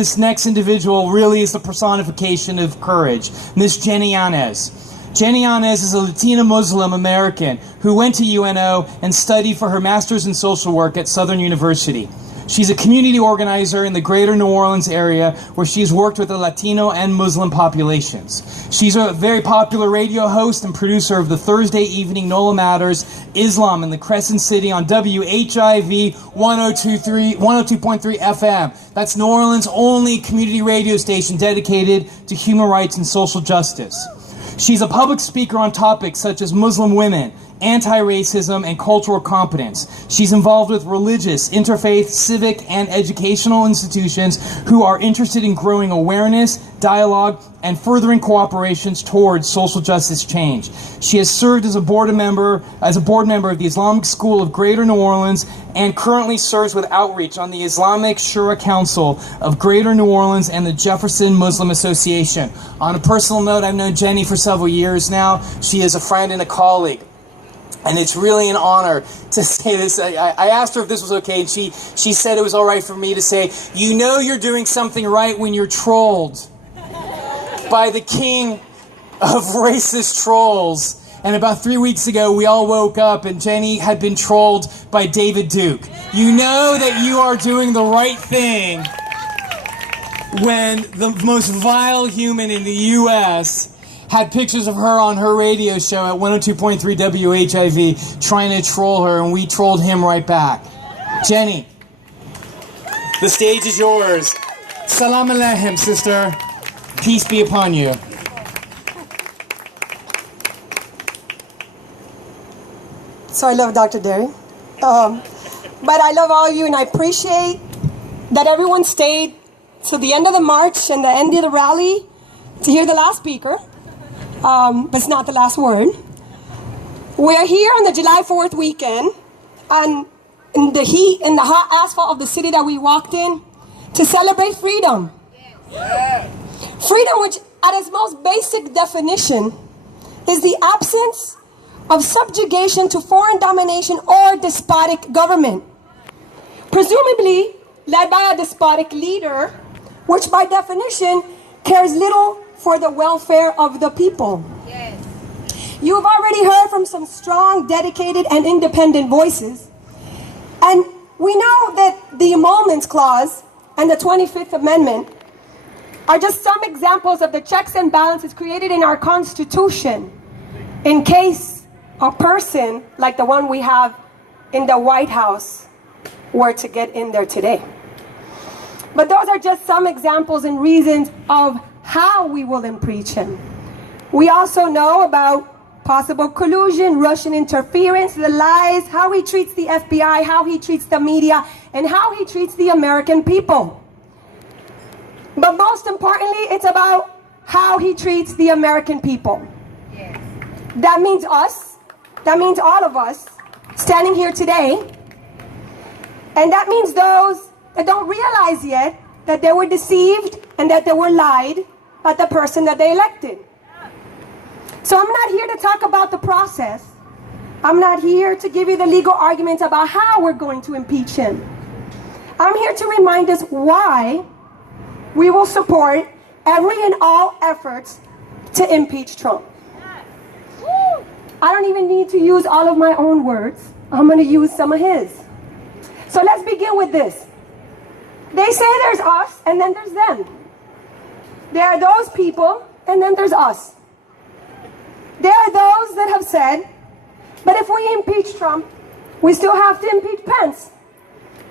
This next individual really is the personification of courage, Miss Jenny Yanez. Jenny Yanez is a Latina Muslim American who went to UNO and studied for her master's in social work at Southern University. She's a community organizer in the greater New Orleans area where she has worked with the Latino and Muslim populations. She's a very popular radio host and producer of the Thursday evening NOLA Matters Islam in the Crescent City on WHIV 102.3 FM. That's New Orleans' only community radio station dedicated to human rights and social justice. She's a public speaker on topics such as Muslim women, anti-racism, and cultural competence. She's involved with religious, interfaith, civic, and educational institutions who are interested in growing awareness, dialogue, and furthering cooperations towards social justice change. She has served as a board member of the Islamic School of Greater New Orleans and currently serves with outreach on the Islamic Shura Council of Greater New Orleans and the Jefferson Muslim Association. On a personal note, I've known Jenny for several years now. She is a friend and a colleague. And it's really an honor to say this. I asked her if this was okay, and she said it was all right for me to say, you know you're doing something right when you're trolled by the king of racist trolls. And about 3 weeks ago, we all woke up, and Jenny had been trolled by David Duke. You know that you are doing the right thing when the most vile human in the U.S. had pictures of her on her radio show at 102.3 WHIV trying to troll her, and we trolled him right back. Jenny, the stage is yours. Salam alaikum, sister. Peace be upon you. So I love Dr. Derry. But I love all of you, and I appreciate that everyone stayed to the end of the march and the end of the rally to hear the last speaker. But it's not the last word. We're here on the July 4th weekend, and in the heat and the hot asphalt of the city that we walked in, to celebrate freedom. Yeah. Freedom, which at its most basic definition is the absence of subjugation to foreign domination or despotic government, presumably led by a despotic leader, which by definition cares little for the welfare of the people. Yes. You've already heard from some strong, dedicated, and independent voices. And we know that the Emoluments Clause and the 25th Amendment are just some examples of the checks and balances created in our Constitution in case a person like the one we have in the White House were to get in there today. But those are just some examples and reasons of how we will impeach him. We also know about possible collusion, Russian interference, the lies, how he treats the FBI, how he treats the media, and how he treats the American people. But most importantly, it's about how he treats the American people. Yes. That means us. That means all of us standing here today. And that means those that don't realize yet that they were deceived and that they were lied at the person that they elected. So I'm not here to talk about the process. I'm not here to give you the legal arguments about how we're going to impeach him. I'm here to remind us why we will support every and all efforts to impeach Trump. I don't even need to use all of my own words. I'm going to use some of his. So let's begin with this. They say there's us and then there's them. There are those people, and then there's us. There are those that have said, but if we impeach Trump, we still have to impeach Pence.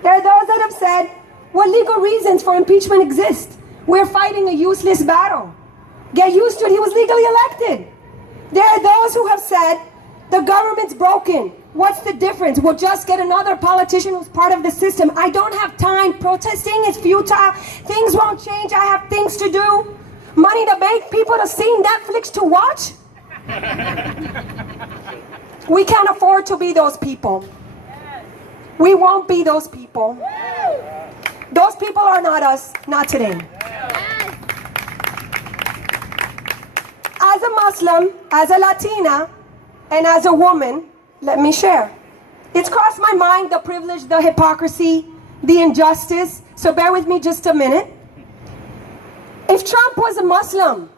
There are those that have said, what legal reasons for impeachment exist? We're fighting a useless battle. Get used to it, he was legally elected. There are those who have said, the government's broken. What's the difference? We'll just get another politician who's part of the system. I don't have time. Protesting is futile. Things won't change. I have things to do. Money to make, people to see, Netflix to watch. We can't afford to be those people. We won't be those people. Those people are not us, not today. As a Muslim, as a Latina, and as a woman, let me share. It's crossed my mind, the privilege, the hypocrisy, the injustice. So bear with me just a minute. If Trump was a Muslim,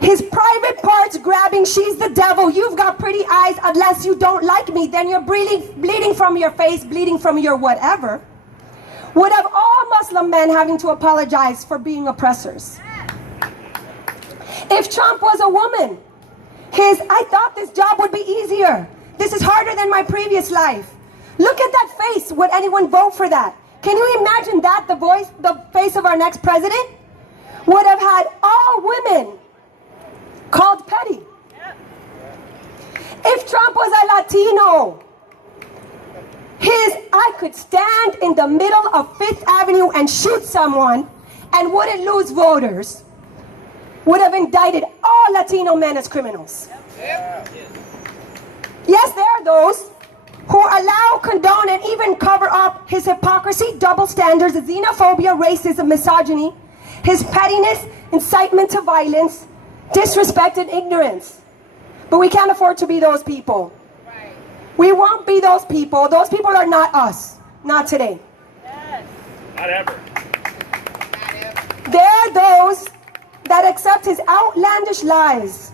his private parts grabbing, she's the devil, you've got pretty eyes, unless you don't like me, then you're bleeding from your face, bleeding from your whatever, would have all Muslim men having to apologize for being oppressors. If Trump was a woman, I thought this job would be easier. This is harder than my previous life. Look at that face. Would anyone vote for that? Can you imagine that, the face of our next president? Would have had all women called petty. If Trump was a Latino, I could stand in the middle of Fifth Avenue and shoot someone and wouldn't lose voters. Would have indicted all Latino men as criminals. Yes, there are those who allow, condone, and even cover up his hypocrisy, double standards, xenophobia, racism, misogyny, his pettiness, incitement to violence, disrespect, and ignorance. But we can't afford to be those people. We won't be those people. Those people are not us. Not today. Not ever. There are those that accept his outlandish lies,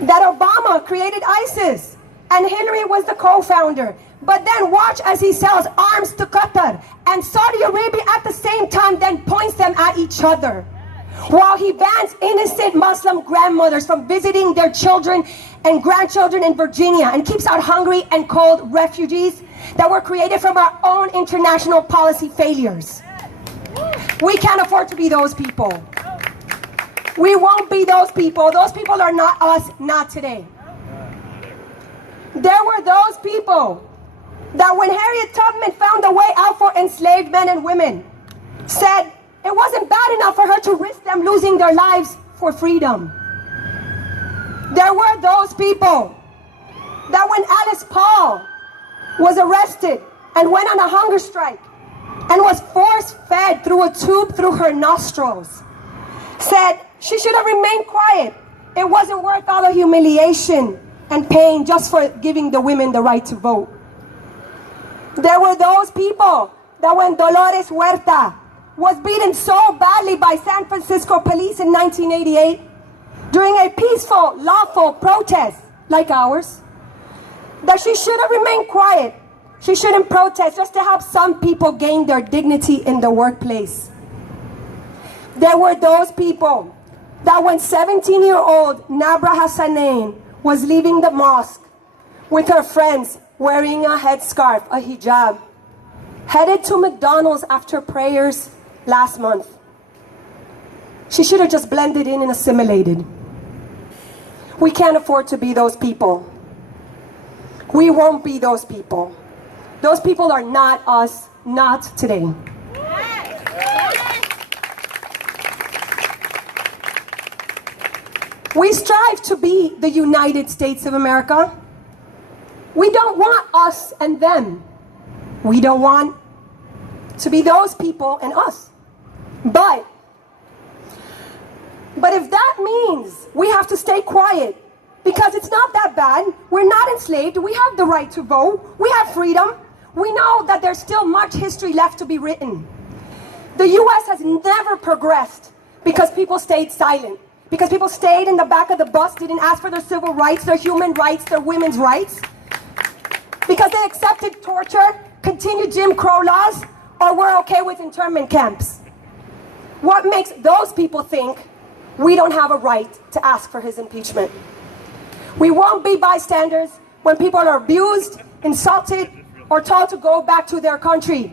that Obama created ISIS and Hillary was the co-founder, but then watch as he sells arms to Qatar and Saudi Arabia at the same time, then points them at each other, while he bans innocent Muslim grandmothers from visiting their children and grandchildren in Virginia and keeps out hungry and cold refugees that were created from our own international policy failures. We can't afford to be those people. We won't be those people. Those people are not us, not today. There were those people that when Harriet Tubman found a way out for enslaved men and women, said it wasn't bad enough for her to risk them losing their lives for freedom. There were those people that when Alice Paul was arrested and went on a hunger strike and was force-fed through a tube through her nostrils, said she should have remained quiet. It wasn't worth all the humiliation and pain just for giving the women the right to vote. There were those people that when Dolores Huerta was beaten so badly by San Francisco police in 1988 during a peaceful, lawful protest like ours, that she should have remained quiet. She shouldn't protest just to help some people gain their dignity in the workplace. There were those people that when 17-year-old Nabra Hassanein was leaving the mosque with her friends wearing a headscarf, a hijab, headed to McDonald's after prayers last month, she should have just blended in and assimilated. We can't afford to be those people. We won't be those people. Those people are not us, not today. We strive to be the United States of America. We don't want us and them. We don't want to be those people and us. But if that means we have to stay quiet, because it's not that bad, we're not enslaved, we have the right to vote, we have freedom, we know that there's still much history left to be written. The US has never progressed because people stayed silent, because people stayed in the back of the bus, didn't ask for their civil rights, their human rights, their women's rights, because they accepted torture, continued Jim Crow laws, or were okay with internment camps. What makes those people think we don't have a right to ask for his impeachment? We won't be bystanders when people are abused, insulted, or told to go back to their country.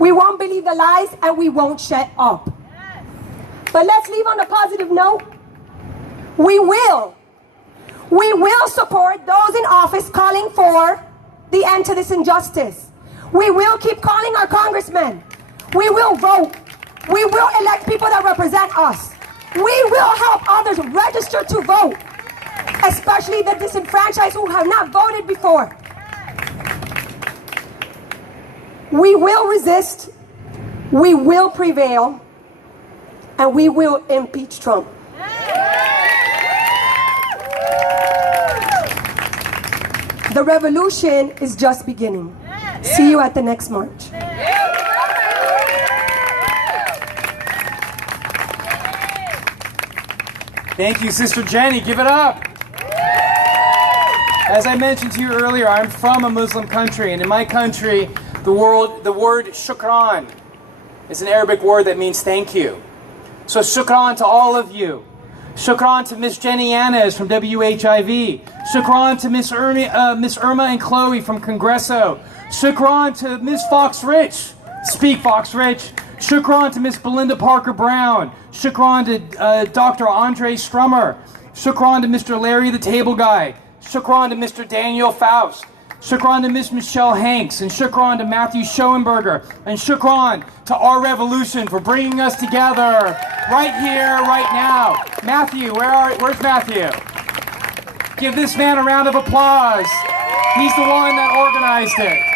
We won't believe the lies and we won't shut up. But let's leave on a positive note. We will support those in office calling for the end to this injustice. We will keep calling our congressmen. We will vote. We will elect people that represent us. We will help others register to vote, especially the disenfranchised who have not voted before. We will resist, we will prevail, and we will impeach Trump. The revolution is just beginning. See you at the next march. Thank you, Sister Jenny. Give it up. As I mentioned to you earlier, I'm from a Muslim country, and in my country, the word shukran is an Arabic word that means thank you. So shukran to all of you. Shukran to Miss Jenny Yanez from WHIV. Shukran to Miss Irma and Chloe from Congresso. Shukran to Miss Fox Rich. Speak, Fox Rich. Shukran to Miss Belinda Parker Brown. Shukran to Dr. Andre Strummer. Shukran to Mr. Larry the Table Guy. Shukran to Mr. Daniel Faust. Shukran to Miss Michelle Hanks. And shukran to Matthew Schoenberger. And shukran to our revolution for bringing us together right here, right now. Matthew, where's Matthew? Give this man a round of applause. He's the one that organized it.